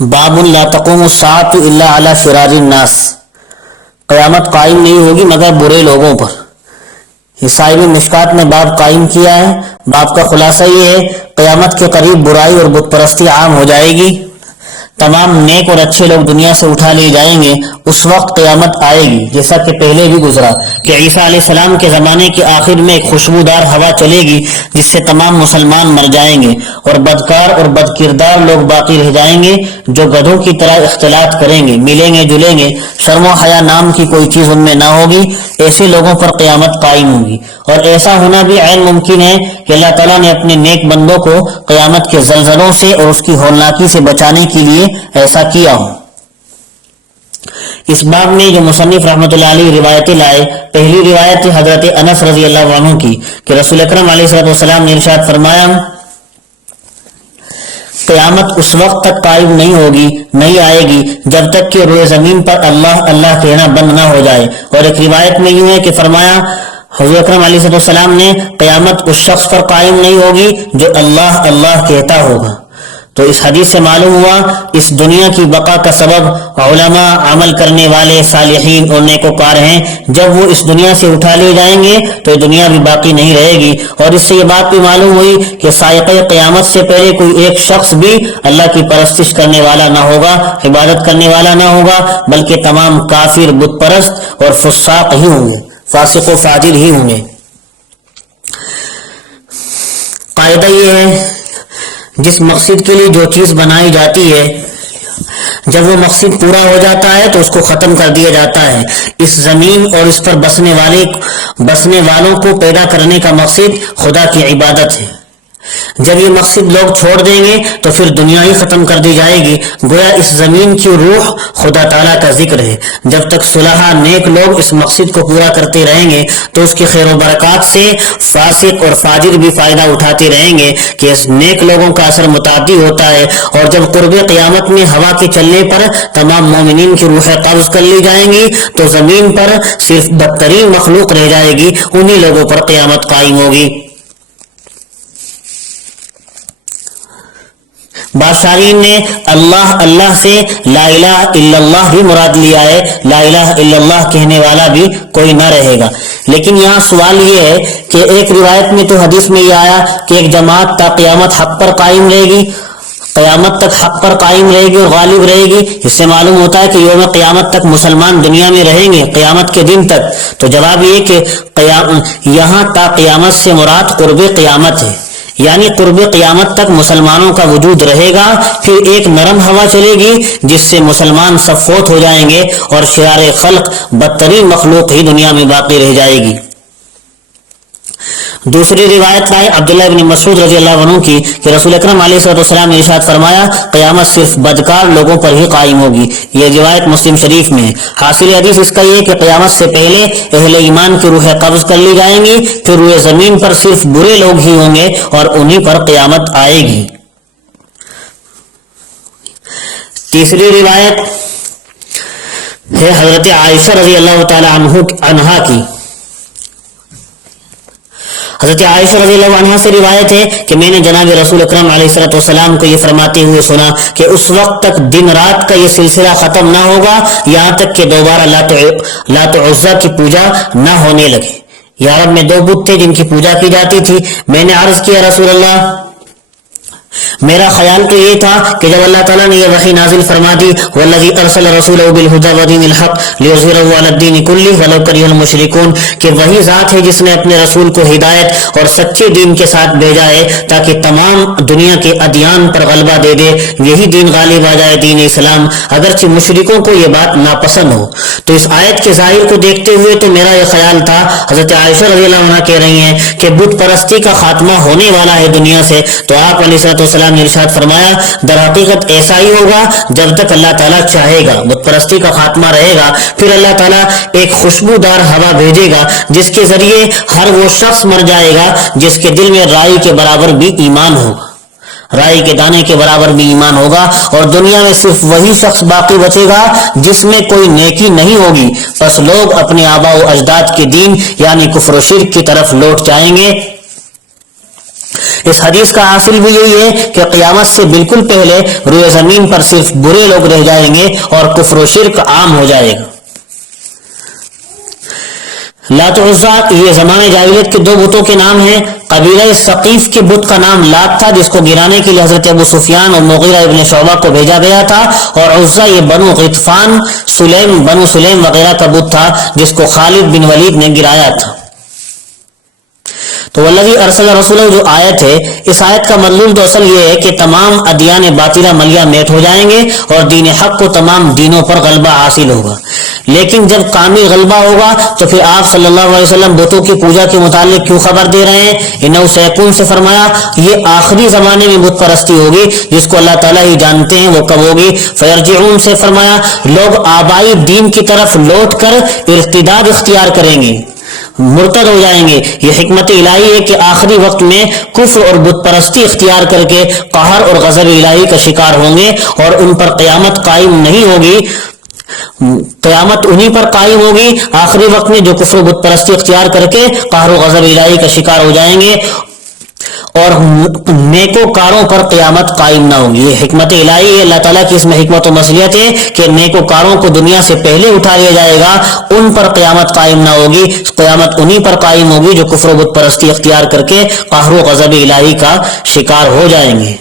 باب لا تقوم الساعۃ الا علی شرار الناس، قیامت قائم نہیں ہوگی مگر برے لوگوں پر۔ یہ صاحب مشکات نے باب قائم کیا ہے۔ باب کا خلاصہ یہ ہے قیامت کے قریب برائی اور بت پرستی عام ہو جائے گی، تمام نیک اور اچھے لوگ دنیا سے اٹھا لیے جائیں گے۔ اس وقت قیامت آئے گی، جیسا کہ پہلے بھی گزرا کہ عیسیٰ علیہ السلام کے زمانے کے آخر میں ایک خوشبودار ہوا چلے گی جس سے تمام مسلمان مر جائیں گے، اور بدکار اور بد کردار لوگ باقی رہ جائیں گے جو گدھوں کی طرح اختلاط کریں گے، ملیں گے جلیں گے، شرم و حیا نام کی کوئی چیز ان میں نہ ہوگی۔ ایسے لوگوں پر قیامت قائم ہوگی، اور ایسا ہونا بھی عین ممکن ہے کہ اللہ تعالیٰ نے اپنے نیک بندوں کو قیامت کے زلزلوں سے اور اس کی ہولناکی سے بچانے کے لیے ایسا کیا ہو۔ اس باب میں جو مصنف رحمۃ اللہ علیہ روایتیں لائے، پہلی روایت ہے حضرت انس رضی اللہ عنہ کی کہ رسول اکرم علیہ السلام نے ارشاد فرمایا قیامت اس وقت تک قائم نہیں ہوگی، نہیں آئے گی جب تک کہ روئے زمین پر اللہ اللہ کہنا بند نہ ہو جائے۔ اور ایک روایت میں یوں ہے کہ فرمایا حضور اکرم علیہ السلام نے قیامت اس شخص پر قائم نہیں ہوگی جو اللہ اللہ کہتا ہوگا۔ تو اس حدیث سے معلوم ہوا اس دنیا کی بقا کا سبب علماء، عمل کرنے والے، صالحین اور نیکوکار ہیں۔ جب وہ اس دنیا سے اٹھا لیے جائیں گے تو یہ دنیا بھی باقی نہیں رہے گی۔ اور اس سے یہ بات بھی معلوم ہوئی کہ سائقہ قیامت سے پہلے کوئی ایک شخص بھی اللہ کی پرستش کرنے والا نہ ہوگا، عبادت کرنے والا نہ ہوگا، بلکہ تمام کافر، بت پرست اور فساق ہی ہوں گے، فاسق و فاجر ہی ہوں گے۔ قاعدہ یہ ہے جس مقصد کے لیے جو چیز بنائی جاتی ہے، جب وہ مقصد پورا ہو جاتا ہے تو اس کو ختم کر دیا جاتا ہے۔ اس زمین اور اس پر بسنے والوں کو پیدا کرنے کا مقصد خدا کی عبادت ہے۔ جب یہ مقصد لوگ چھوڑ دیں گے تو پھر دنیا ہی ختم کر دی جائے گی۔ گویا اس زمین کی روح خدا تعالیٰ کا ذکر ہے۔ جب تک صلحاء نیک لوگ اس مقصد کو پورا کرتے رہیں گے تو اس کی خیر و برکات سے فاسق اور فاجر بھی فائدہ اٹھاتے رہیں گے کہ اس نیک لوگوں کا اثر متعدی ہوتا ہے۔ اور جب قرب قیامت میں ہوا کے چلنے پر تمام مومنین کی روحیں قبض کر لی جائیں گی تو زمین پر صرف بدترین مخلوق رہ جائے گی، انہی لوگوں پر قیامت قائم ہوگی۔ بادشاہین نے اللہ اللہ سے لا الہ الا اللہ بھی مراد لیا ہے، لا الہ الا اللہ کہنے والا بھی کوئی نہ رہے گا۔ لیکن یہاں سوال یہ ہے کہ ایک روایت میں تو حدیث میں یہ آیا کہ ایک جماعت تا قیامت حق پر قائم رہے گی، قیامت تک حق پر قائم رہے گی اور غالب رہے گی۔ اس سے معلوم ہوتا ہے کہ یوم قیامت تک مسلمان دنیا میں رہیں گے، قیامت کے دن تک۔ تو جواب یہ کہ یہاں تا قیامت سے مراد قرب قیامت ہے، یعنی قرب قیامت تک مسلمانوں کا وجود رہے گا۔ پھر ایک نرم ہوا چلے گی جس سے مسلمان سب فوت ہو جائیں گے اور شرار خلق، بدترین مخلوق ہی دنیا میں باقی رہ جائے گی۔ دوسری روایت ہے عبداللہ بن مسعود رضی اللہ عنہ کی کہ رسول اکرم علیہ السلام نے ارشاد فرمایا قیامت صرف بدکار لوگوں پر ہی قائم ہوگی۔ یہ روایت مسلم شریف میں ہے۔ حاصل حدیث اس کا یہ کہ قیامت سے پہلے اہل ایمان کی روحیں قبض کر لی جائیں گی، پھر روئے زمین پر صرف برے لوگ ہی ہوں گے اور انہی پر قیامت آئے گی۔ تیسری روایت ہے حضرت عائشہ رضی اللہ تعالی عنہا کی۔ حضرت عائشہ رضی اللہ عنہ سے روایت ہے کہ میں نے جناب رسول اکرم علیہ السلام کو یہ فرماتے ہوئے سنا کہ اس وقت تک دن رات کا یہ سلسلہ ختم نہ ہوگا یہاں تک کہ دوبارہ لات و عزا کی پوجا نہ ہونے لگے۔ یہ عرب میں دو بت تھے جن کی پوجا کی جاتی تھی۔ میں نے عرض کیا رسول اللہ، میرا خیال تو یہ تھا کہ جب اللہ تعالیٰ نے یہ وحی نازل فرما دی والذی ارسل رسولہ بالہدی ودین الحق لیظہرہ علی الدین کلہ ولو کرہ المشرکون، کہ وہی ذات ہے جس نے اپنے رسول کو ہدایت اور سچے دین کے ساتھ بھیجا ہے تاکہ تمام دنیا کے ادیان پر غلبہ دے دے، یہی دین غالب آ جائے، دین اسلام، اگرچہ مشرکوں کو یہ بات ناپسند ہو۔ تو اس آیت کے ظاہر کو دیکھتے ہوئے تو میرا یہ خیال تھا، حضرت عائشہ رضی اللہ عنہ کہہ رہی ہیں کہ بت پرستی کا خاتمہ ہونے والا ہے دنیا سے۔ تو آپ علیہ السلام نے ارشاد فرمایا در حقیقت ایسا ہی ہوگا جب تک اللہ تعالیٰ چاہے گا، بت پرستی کا خاتمہ رہے گا۔ پھر اللہ تعالیٰ ایک خوشبودار ہوا بھیجے گا جس کے ذریعے ہر وہ شخص مر جائے گا جس کے دل میں رائی کے برابر بھی ایمان ہوگا، رائی کے دانے کے برابر بھی ایمان ہوگا، اور دنیا میں صرف وہی شخص باقی بچے گا جس میں کوئی نیکی نہیں ہوگی۔ پس لوگ اپنے آباء و اجداد کے دین یعنی کفر و شرک کی طرف لوٹ جائیں گے۔ اس حدیث کا حاصل بھی یہی ہے کہ قیامت سے بالکل پہلے روئے زمین پر صرف برے لوگ رہ جائیں گے اور کفر و شرک عام ہو جائے گا۔ لات و عزا یہ زمانے جاہلیت کے دو بتوں کے نام ہیں۔ قبیلہ ثقیف کے بت کا نام لات تھا، جس کو گرانے کے لیے حضرت ابو سفیان اور مغیرہ ابن شعبہ کو بھیجا گیا تھا، اور عزا یہ بنو غطفان بنو سلیم وغیرہ کا بت تھا جس کو خالد بن ولید نے گرایا تھا۔ تو والذی ارسل رسولہ جو آیت ہے، اس آیت کا مطلوب دراصل یہ ہے کہ تمام ادیان باطلہ ملیہ میٹ ہو جائیں گے اور دین حق کو تمام دینوں پر غلبہ حاصل ہوگا۔ لیکن جب کامل غلبہ ہوگا تو پھر آپ صلی اللہ علیہ وسلم بتوں کی پوجا کے متعلق کیوں خبر دے رہے ہیں؟ انہو سیکون سے فرمایا یہ آخری زمانے میں بت پرستی ہوگی جس کو اللہ تعالیٰ ہی جانتے ہیں وہ کب ہوگی۔ فیرجعون سے فرمایا لوگ آبائی دین کی طرف لوٹ کر ارتداد اختیار کریں گے، مرتد ہو جائیں گے۔ یہ حکمت الہی ہے کہ آخری وقت میں کفر اور بت پرستی اختیار کر کے قہر اور غضب الہی کا شکار ہوں گے اور ان پر قیامت قائم نہیں ہوگی، قیامت انہی پر قائم ہوگی آخری وقت میں جو کفر و بت پرستی اختیار کر کے قہر و غضب الہی کا شکار ہو جائیں گے، اور نیکوکاروں پر قیامت قائم نہ ہوگی۔ یہ حکمت الہی ہے، اللہ تعالیٰ کی اس میں حکمت و مصلحت ہے کہ نیکوکاروں کو دنیا سے پہلے اٹھا لیا جائے گا، ان پر قیامت قائم نہ ہوگی، قیامت انہی پر قائم ہوگی جو کفر و بت پرستی اختیار کر کے قہر و غضب الہی کا شکار ہو جائیں گے۔